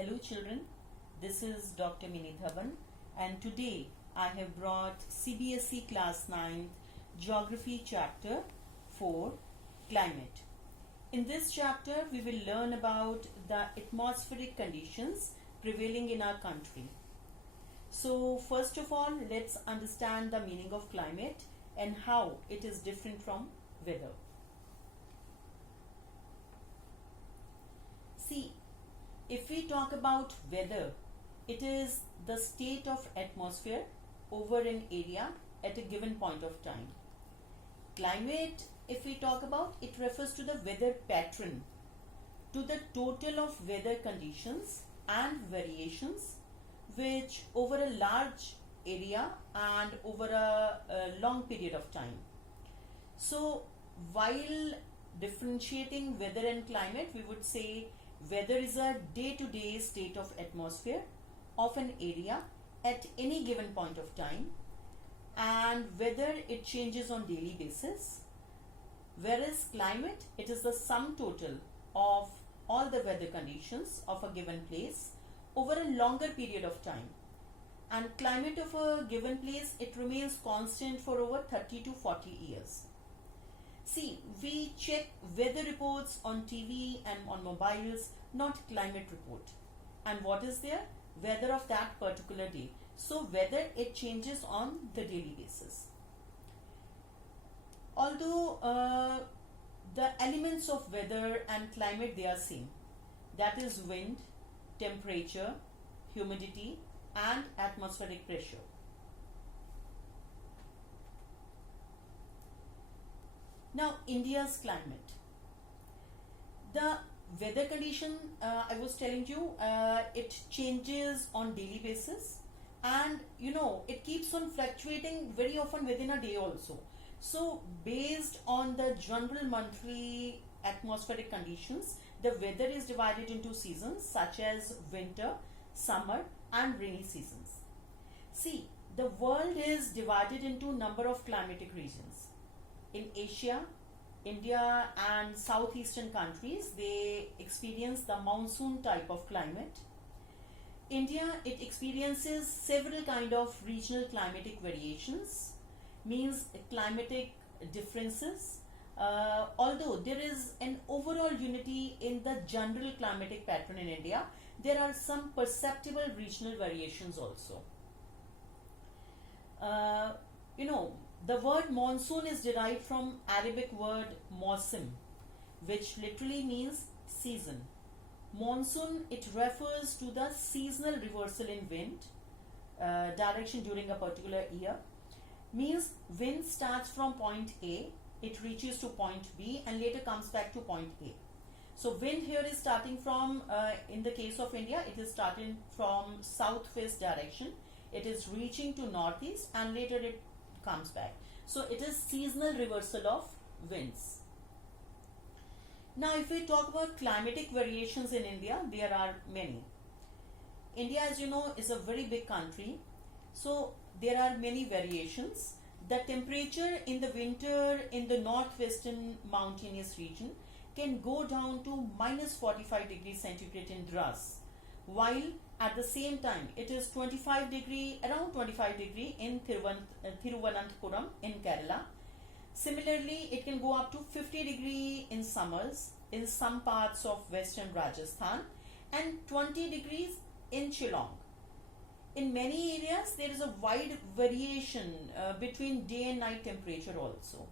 Hello children, this is Dr. Mini Dhawan and today I have brought CBSE Class 9 Geography Chapter 4 Climate. In this chapter we will learn about the atmospheric conditions prevailing in our country. So first of all, let's understand the meaning of climate and how it is different from weather. See, if we talk about weather, it is the state of atmosphere over an area at a given point of time. Climate, if we talk about, it refers to the weather pattern, to the total of weather conditions and variations which over a large area and over a long period of time. So while differentiating weather and climate, we would say weather is a day-to-day state of atmosphere of an area at any given point of time, and whether it changes on daily basis, whereas climate, it is the sum total of all the weather conditions of a given place over a longer period of time. And climate of a given place, it remains constant for over 30 to 40 years. See, we check weather reports on TV and on mobiles, not climate report. And what is there? Weather of that particular day. So weather, it changes on the daily basis. Although the elements of weather and climate, they are same. That is wind, temperature, humidity and atmospheric pressure. Now, India's climate. The weather condition, I was telling you, it changes on daily basis, and it keeps on fluctuating very often within a day also. So based on the general monthly atmospheric conditions, the weather is divided into seasons such as winter, summer and rainy seasons. See, the world is divided into number of climatic regions. In Asia, India and southeastern countries, they experience the monsoon type of climate. India, it experiences several kind of regional climatic variations, means climatic differences. Although there is an overall unity in the general climatic pattern in India, there are some perceptible regional variations also. The word monsoon is derived from Arabic word mausim, which literally means season. Monsoon, it refers to the seasonal reversal in wind direction during a particular year. Means wind starts from point A, it reaches to point B and later comes back to point A. So wind here is starting from, in the case of India, it is starting from southwest direction. It is reaching to northeast and later it comes back. So it is seasonal reversal of winds. Now if we talk about climatic variations in India, there are many. India, as you know, is a very big country. So there are many variations. The temperature in the winter in the northwestern mountainous region can go down to minus 45 degrees centigrade in Dras, while at the same time it is around 25 degree in Thiruvananthapuram in Kerala. Similarly, it can go up to 50 degree in summers in some parts of western Rajasthan and 20 degrees in Shillong. In many areas, there is a wide variation between day and night temperature also.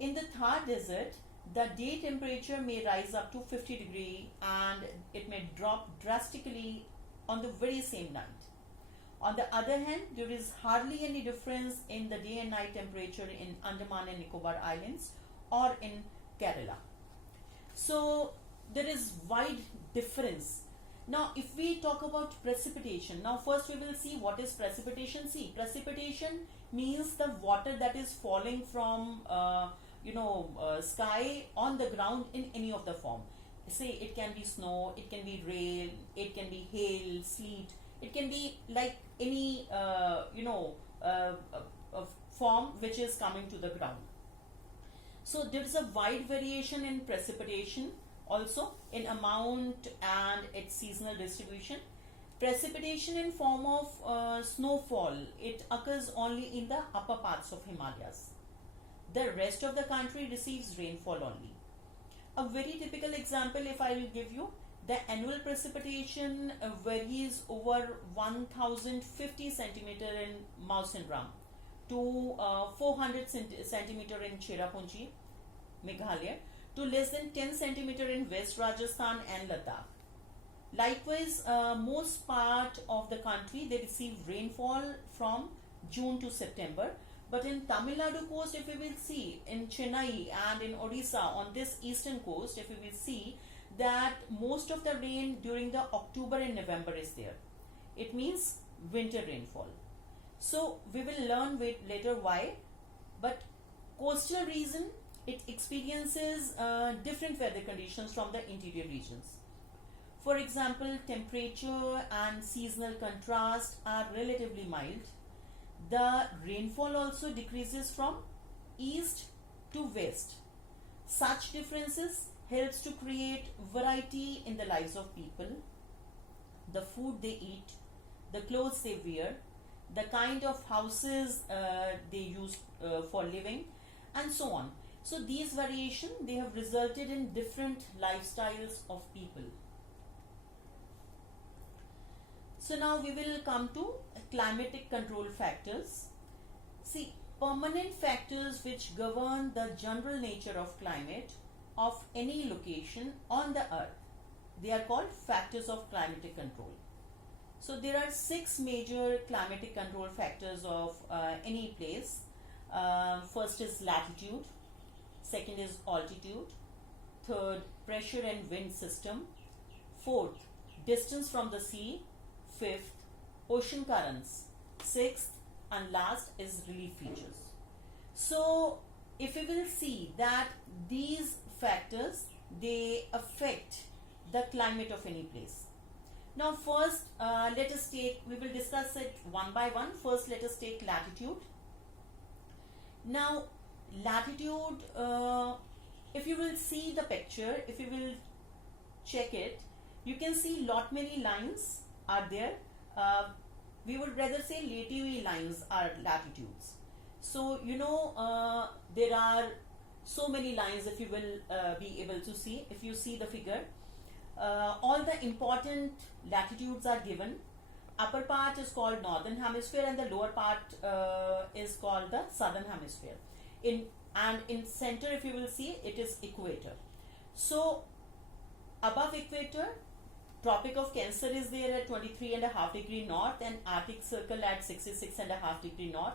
In the Thar Desert, the day temperature may rise up to 50 degree and it may drop drastically on the very same night. On the other hand, there is hardly any difference in the day and night temperature in Andaman and Nicobar Islands or in Kerala. So there is wide difference. Now if we talk about precipitation, now first we will see what is precipitation. See, precipitation means the water that is falling from sky on the ground in any of the form. Say it can be snow, it can be rain, it can be hail, sleet, it can be like any form which is coming to the ground. So there is a wide variation in precipitation Also in amount and its seasonal distribution. Precipitation in form of snowfall, it occurs only in the upper parts of Himalayas. The rest of the country receives rainfall only. A very typical example, if I will give you, the annual precipitation varies over 1050 centimeter in Mawsynram to 400 centimeter in Cherrapunji, Meghalaya, to less than 10 centimeter in West Rajasthan and Ladakh. Likewise, most part of the country they receive rainfall from June to September. But in Tamil Nadu coast, if we will see, in Chennai and in Odisha on this eastern coast, if we will see that most of the rain during the October and November is there. It means winter rainfall. So we will learn later why. But coastal region, it experiences different weather conditions from the interior regions. For example, temperature and seasonal contrast are relatively mild. The rainfall also decreases from east to west. Such differences helps to create variety in the lives of people, the food they eat, the clothes they wear, the kind of houses they use for living, and so on. So these variations, they have resulted in different lifestyles of people. So now we will come to climatic control factors. See, permanent factors which govern the general nature of climate of any location on the earth, they are called factors of climatic control. So there are 6 major climatic control factors of any place. First is latitude, second is altitude, third pressure and wind system, fourth distance from the sea, fifth ocean currents, sixth and last is relief features. So if we will see that these factors, they affect the climate of any place. Now first let us take, we will discuss it one by one. First let us take latitude. Now latitude, if you will see the picture, if you will check it, you can see lot many lines are there. We would rather say lative lines are latitudes. So you know there are so many lines, if you will be able to see, if you see the figure, all the important latitudes are given. Upper part is called northern hemisphere and the lower part is called the southern hemisphere. In center, if you will see, it is equator. So above equator, Tropic of Cancer is there at 23.5 degree north and Arctic Circle at 66.5 degree north.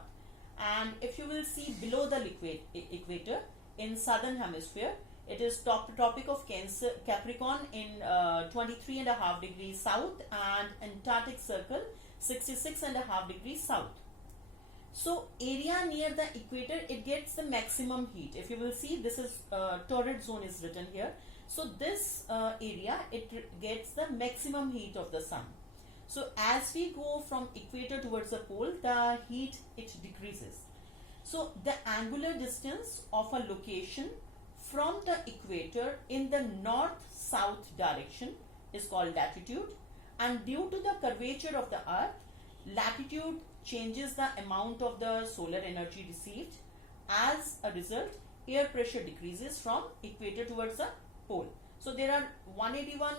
And if you will see below the equator in southern hemisphere, it is Tropic of Cancer, Capricorn in 23.5 degrees south and Antarctic Circle 66.5 degrees south. So area near the equator, it gets the maximum heat. If you will see, this is torrid zone is written here. So this area, it gets the maximum heat of the sun. So as we go from equator towards the pole, the heat, it decreases. So the angular distance of a location from the equator in the north-south direction is called latitude, and due to the curvature of the earth, latitude changes the amount of the solar energy received. As a result, air pressure decreases from equator towards the pole. So there are 181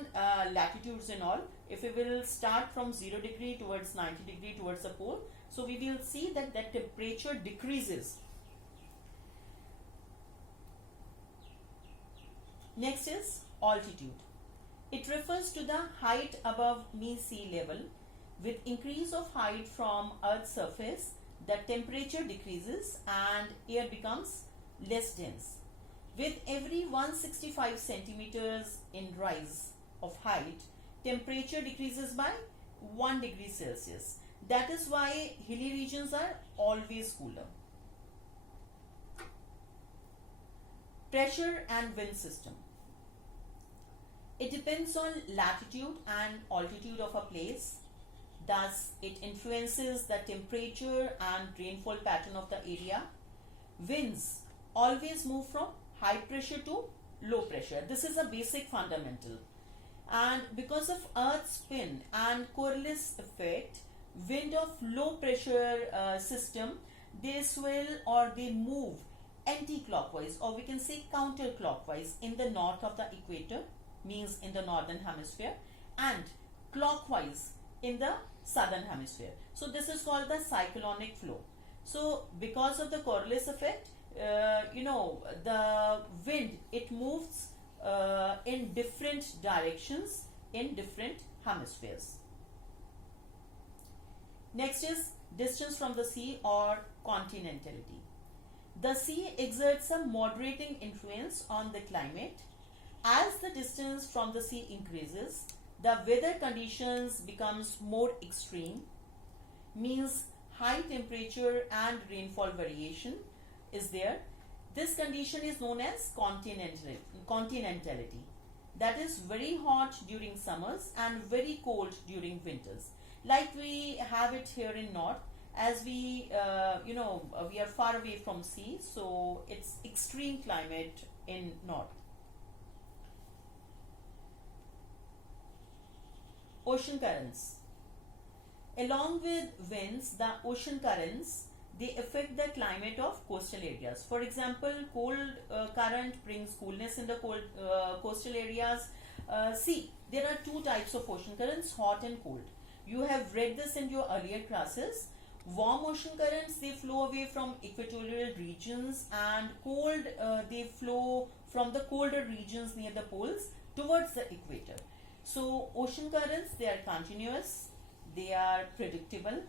latitudes in all. If we will start from 0 degree towards 90 degree towards the pole, so we will see that the temperature decreases. Next is altitude. It refers to the height above mean sea level. With increase of height from Earth's surface, the temperature decreases and air becomes less dense. With every 165 centimeters in rise of height, temperature decreases by 1 degree Celsius. That is why hilly regions are always cooler. Pressure and wind system. It depends on latitude and altitude of a place. Thus, it influences the temperature and rainfall pattern of the area. Winds always move from high pressure to low pressure. This is a basic fundamental. And because of Earth's spin and Coriolis effect, wind of low pressure system, they swirl or they move anti-clockwise, or we can say counterclockwise, in the north of the equator, means in the northern hemisphere, and clockwise in the southern hemisphere. So this is called the cyclonic flow. So because of the Coriolis effect, the wind, it moves in different directions in different hemispheres. Next is distance from the sea or continentality. The sea exerts a moderating influence on the climate. As the distance from the sea increases, the weather conditions becomes more extreme, means high temperature and rainfall variation is there. This condition is known as continentality. That is very hot during summers and very cold during winters. Like we have it here in north, as we we are far away from sea, so it's extreme climate in north. Ocean currents. Along with winds, the ocean currents, they affect the climate of coastal areas. For example, cold current brings coolness in the coastal areas. See, there are two types of ocean currents, hot and cold. You have read this in your earlier classes. Warm ocean currents, they flow away from equatorial regions, and cold, they flow from the colder regions near the poles towards the equator. So ocean currents, they are continuous, they are predictable.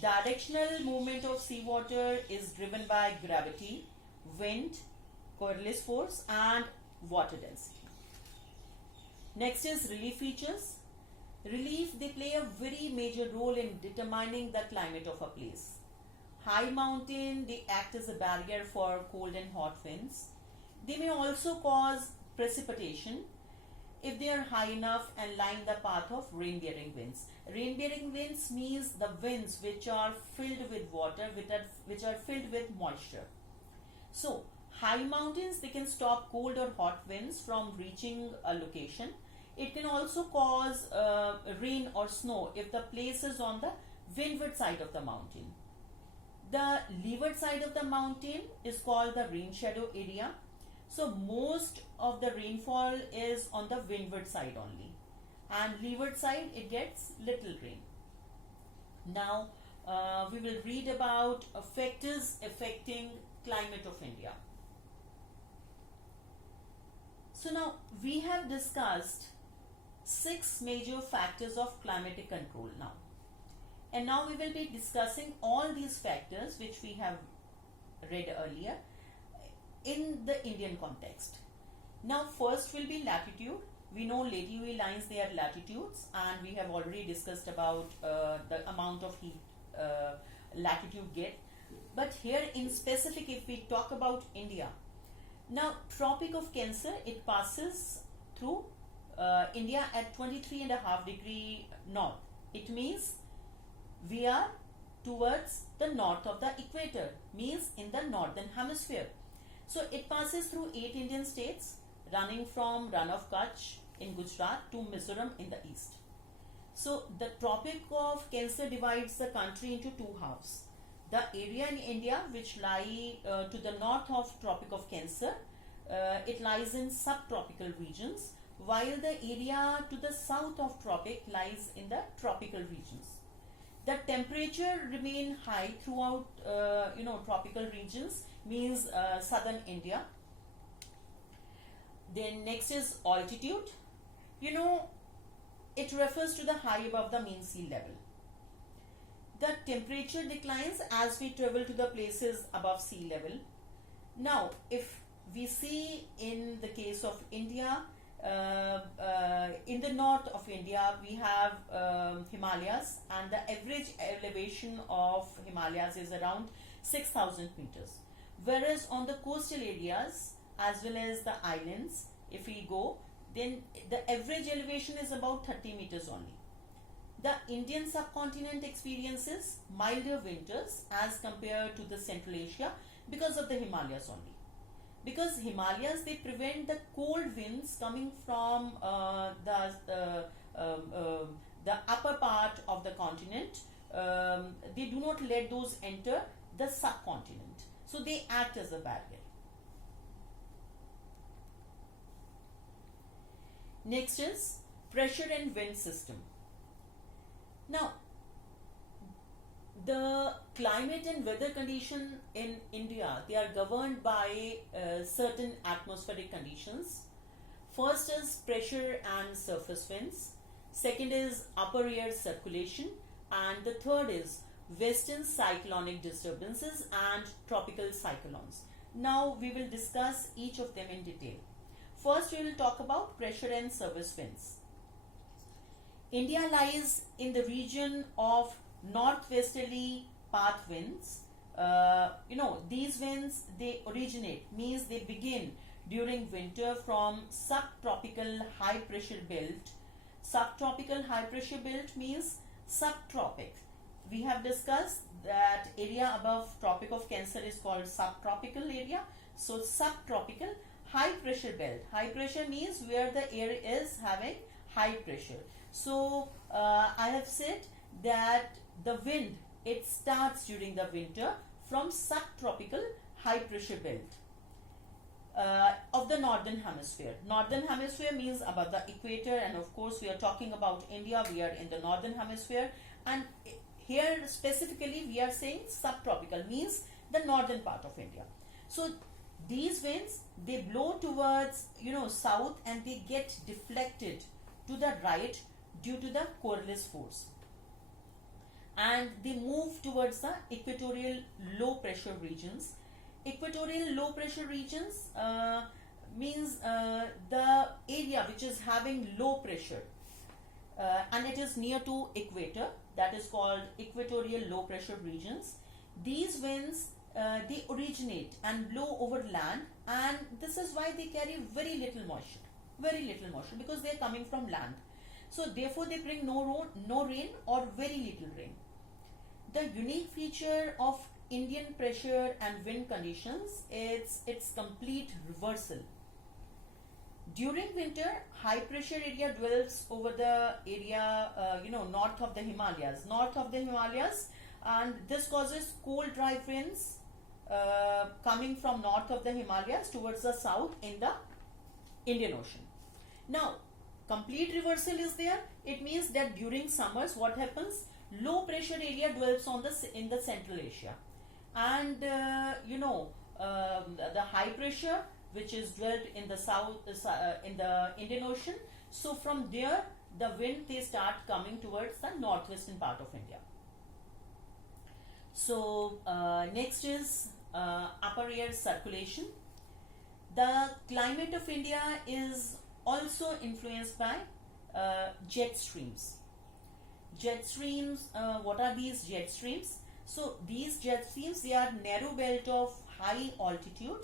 Directional movement of seawater is driven by gravity, wind, Coriolis force, and water density. Next is relief features. Relief, they play a very major role in determining the climate of a place. High mountain, they act as a barrier for cold and hot winds. They may also cause precipitation if they are high enough and line the path of rain-bearing winds. Rain-bearing winds means the winds which are filled with water, which are filled with moisture. So, high mountains, they can stop cold or hot winds from reaching a location. It can also cause rain or snow if the place is on the windward side of the mountain. The leeward side of the mountain is called the rain shadow area. So most of the rainfall is on the windward side only, and leeward side it gets little rain. Now we will read about factors affecting climate of India. So now we have discussed 6 major factors of climatic control now. And now we will be discussing all these factors which we have read earlier in the Indian context. Now first will be latitude. We know latitude lines, they are latitudes, and we have already discussed about the amount of heat latitude get. But here in specific, if we talk about India, now Tropic of Cancer, it passes through India at 23.5 degree north. It means we are towards the north of the equator, means in the northern hemisphere. So it passes through 8 Indian states, running from Rann of Kutch in Gujarat to Mizoram in the east. So the Tropic of Cancer divides the country into 2 halves. The area in India which lie to the north of Tropic of Cancer, it lies in subtropical regions, while the area to the south of tropic lies in the tropical regions. The temperature remain high throughout tropical regions, means southern India. Then next is altitude. It refers to the high above the mean sea level. The temperature declines as we travel to the places above sea level. Now if we see in the case of India, in the north of India we have Himalayas, and the average elevation of Himalayas is around 6,000 meters, whereas on the coastal areas as well as the islands, if we go, then the average elevation is about 30 meters only. The Indian subcontinent experiences milder winters as compared to the Central Asia because of the Himalayas only. because Himalayas, they prevent the cold winds coming from the upper part of the continent. They do not let those enter the subcontinent, so they act as a barrier. Next is pressure and wind system. Now, the climate and weather condition in India, they are governed by certain atmospheric conditions. First is pressure and surface winds. Second is upper air circulation, and the third is western cyclonic disturbances and tropical cyclones. Now we will discuss each of them in detail. First, we will talk about pressure and surface winds. India lies in the region of northwesterly path winds. These winds, they originate, means they begin during winter from subtropical high pressure belt. Subtropical high pressure belt means subtropic. We have discussed that area above Tropic of Cancer is called subtropical area. So subtropical high pressure belt. High pressure means where the air is having high pressure. So I have said that the wind, it starts during the winter from subtropical high pressure belt of the northern hemisphere. Northern hemisphere means above the equator, and of course we are talking about India. We are in the northern hemisphere, and here specifically we are saying subtropical means the northern part of India. So these winds, they blow towards south, and they get deflected to the right due to the Coriolis force, and they move towards the equatorial low pressure regions. Equatorial low pressure regions means the area which is having low pressure and it is near to equator, that is called equatorial low pressure regions. These winds, they originate and blow over land, and this is why they carry very little moisture, because they are coming from land. So therefore they bring no rain or very little rain. The unique feature of Indian pressure and wind conditions is its complete reversal. During winter, high pressure area dwells over the area north of the Himalayas, and this causes cold dry winds coming from north of the Himalayas towards the south in the Indian Ocean. Now, complete reversal is there. It means that during summers, what happens? Low pressure area dwells in the Central Asia, and the high pressure which is dwelt in the south, in the Indian Ocean. So from there, the wind, they start coming towards the northwestern part of India. So next is upper air circulation. The climate of India is also influenced by jet streams. Jet streams, what are these jet streams? So these jet streams, they are narrow belt of high altitude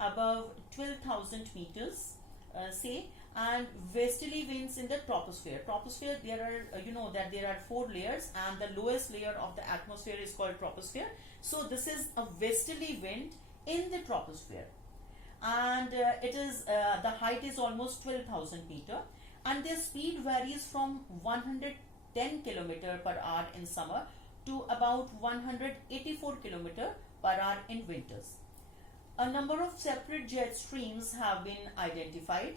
above 12,000 meters, and westerly winds in the troposphere. Troposphere, there are there are 4 layers, and the lowest layer of the atmosphere is called troposphere. So this is a westerly wind in the troposphere, and it is the height is almost 12,000 meter, and their speed varies from 110 km per hour in summer to about 184 km per hour in winters. A number of separate jet streams have been identified.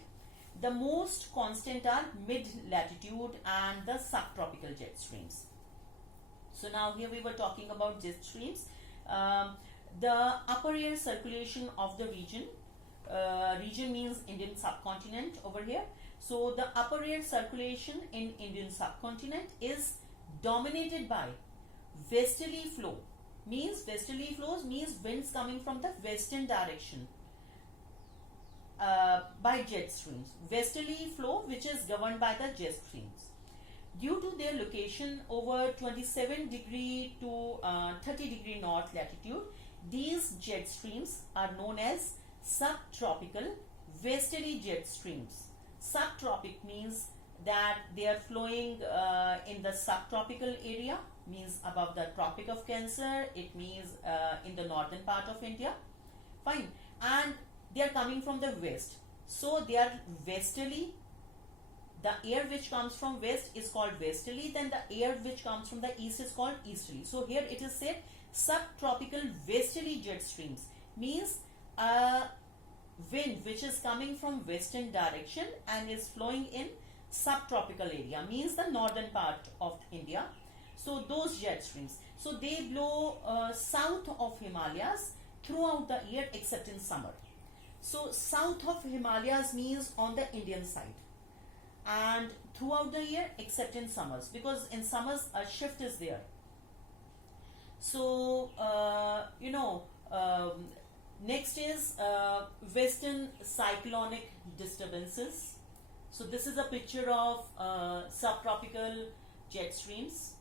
The most constant are mid-latitude and the subtropical jet streams. So now here we were talking about jet streams. The upper air circulation of the region, region means Indian subcontinent over here. So the upper air circulation in Indian subcontinent is dominated by westerly flow. Westerly flows means winds coming from the western direction by jet streams. Westerly flow which is governed by the jet streams. Due to their location over 27 degree to 30 degree north latitude, these jet streams are known as subtropical westerly jet streams. Subtropic means that they are flowing in the subtropical area, means above the Tropic of Cancer. It means in the northern part of India. Fine. And they are coming from the west, so they are westerly. The air which comes from west is called westerly, then the air which comes from the east is called easterly. So here it is said subtropical westerly jet streams means a wind which is coming from western direction and is flowing in subtropical area, means the northern part of India. So those jet streams, so they blow south of Himalayas throughout the year except in summer. So south of Himalayas means on the Indian side, and throughout the year except in summers, because in summers a shift is there. So next is western cyclonic disturbances. So this is a picture of subtropical jet streams.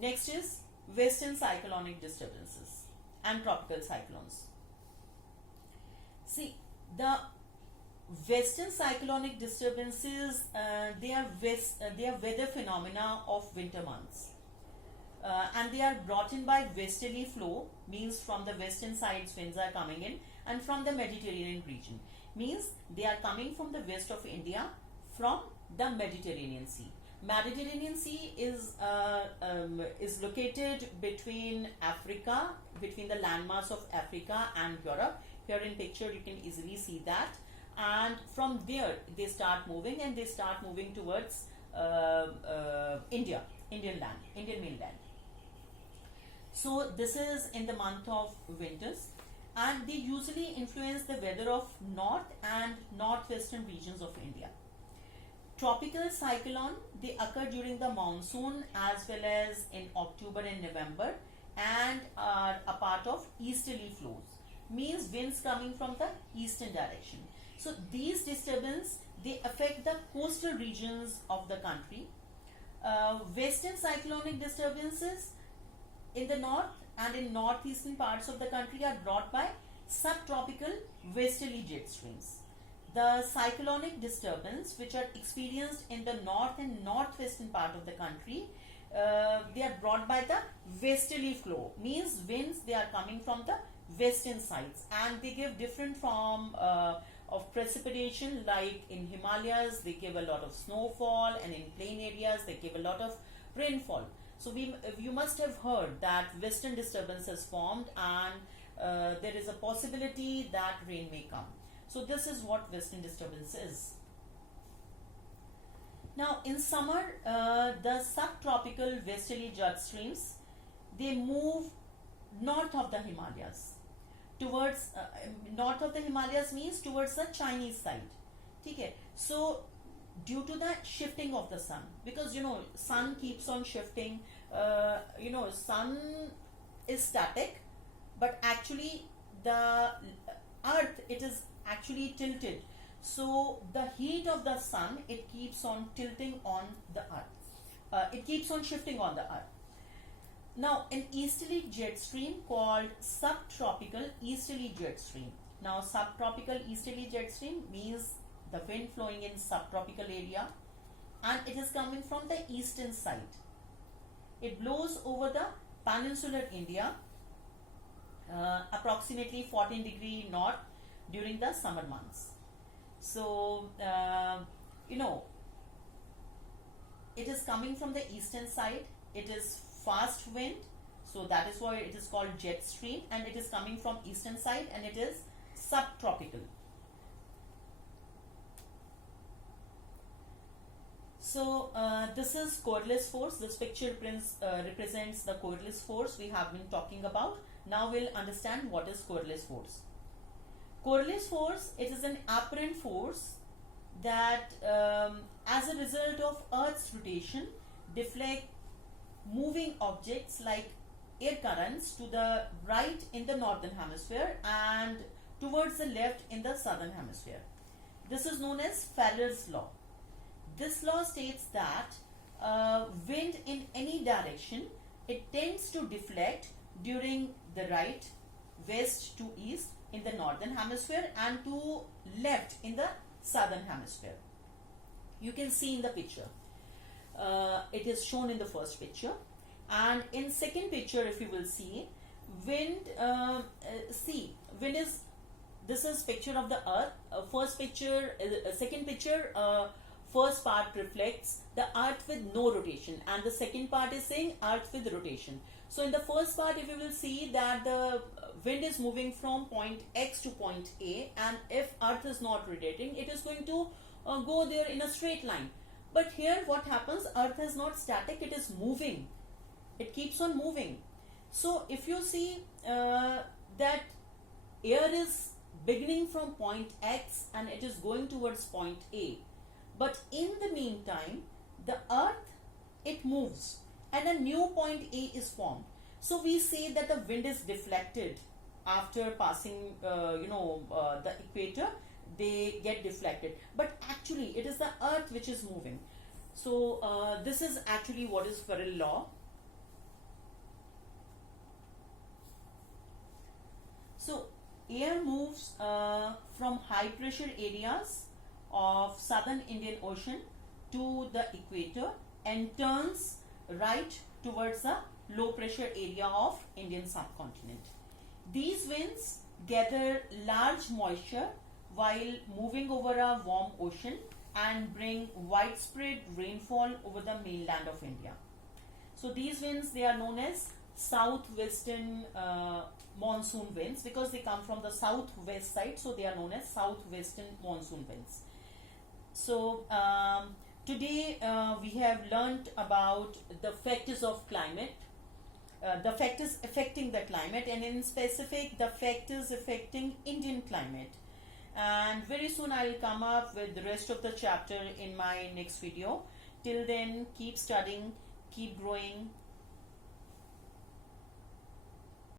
Next is western cyclonic disturbances and tropical cyclones. See, the western cyclonic disturbances, they are weather phenomena of winter months, and they are brought in by westerly flow, means from the western sides winds are coming in, and from the Mediterranean region, means they are coming from the west of India from the Mediterranean Sea. Mediterranean Sea is located between Africa, between the landmass of Africa and Europe. Here in picture you can easily see that, and from there they start moving, and they start moving towards Indian mainland. So this is in the month of winters, and they usually influence the weather of north and northwestern regions of India. Tropical cyclone, they occur during the monsoon as well as in October and November, and are a part of easterly flows, means winds coming from the eastern direction. So these disturbances, they affect the coastal regions of the country. Western cyclonic disturbances in the north and in northeastern parts of the country are brought by subtropical westerly jet streams. The cyclonic disturbance which are experienced in the north and northwestern part of the country, they are brought by the westerly flow, means winds, they are coming from the western sides, and they give different form of precipitation. Like in Himalayas they give a lot of snowfall, and in plain areas they give a lot of rainfall. So you must have heard that western disturbance has formed, and there is a possibility that rain may come. So this is what western disturbance is. Now in summer, the subtropical westerly jet streams, they move north of the Himalayas towards north of the Himalayas means towards the Chinese side. Okay, so due to the shifting of the sun, because sun keeps on shifting, sun is static, but actually the earth, it is actually tilted, so the heat of the sun, it keeps on tilting on the earth, it keeps on shifting on the earth. Now an easterly jet stream called subtropical easterly jet stream. Now subtropical easterly jet stream means the wind flowing in subtropical area, and it is coming from the eastern side. It blows over the peninsular India, approximately 14 degree north during the summer months. So it is coming from the eastern side, it is fast wind, so that is why it is called jet stream, and it is coming from eastern side, and it is subtropical. So this is Coriolis force. This picture represents the Coriolis force we have been talking about. Now we'll understand what is Coriolis force. Coriolis force, it is an apparent force that as a result of Earth's rotation deflect moving objects like air currents to the right in the northern hemisphere and towards the left in the southern hemisphere. This is known as Farrell's law. This law states that wind in any direction, it tends to deflect during the right, west to east in the northern hemisphere, and to left in the southern hemisphere. You can see in the picture. It is shown in the first picture, and in second picture, if you will see, wind, see, wind is, this is picture of the earth. First picture, second picture, first part reflects the earth with no rotation, and the second part is saying earth with rotation. So in the first part, if you will see that the wind is moving from point X to point A, and if earth is not rotating, it is going to go there in a straight line. But here what happens, earth is not static, it is moving, it keeps on moving. So if you see that air is beginning from point X and it is going towards point A, but in the meantime the earth, it moves and a new point A is formed. So we say that the wind is deflected after passing the equator, they get deflected, but actually it is the earth which is moving. So this is actually what is Ferrell law. So air moves from high pressure areas of southern Indian Ocean to the equator and turns right towards the low pressure area of Indian subcontinent. These winds gather large moisture while moving over a warm ocean and bring widespread rainfall over the mainland of India. So these winds, they are known as southwestern monsoon winds because they come from the southwest side, so they are known as southwestern monsoon winds. So today we have learnt about the factors of climate, the factors affecting the climate, and in specific the factors affecting Indian climate. And very soon I will come up with the rest of the chapter in my next video. Till then, keep studying, keep growing.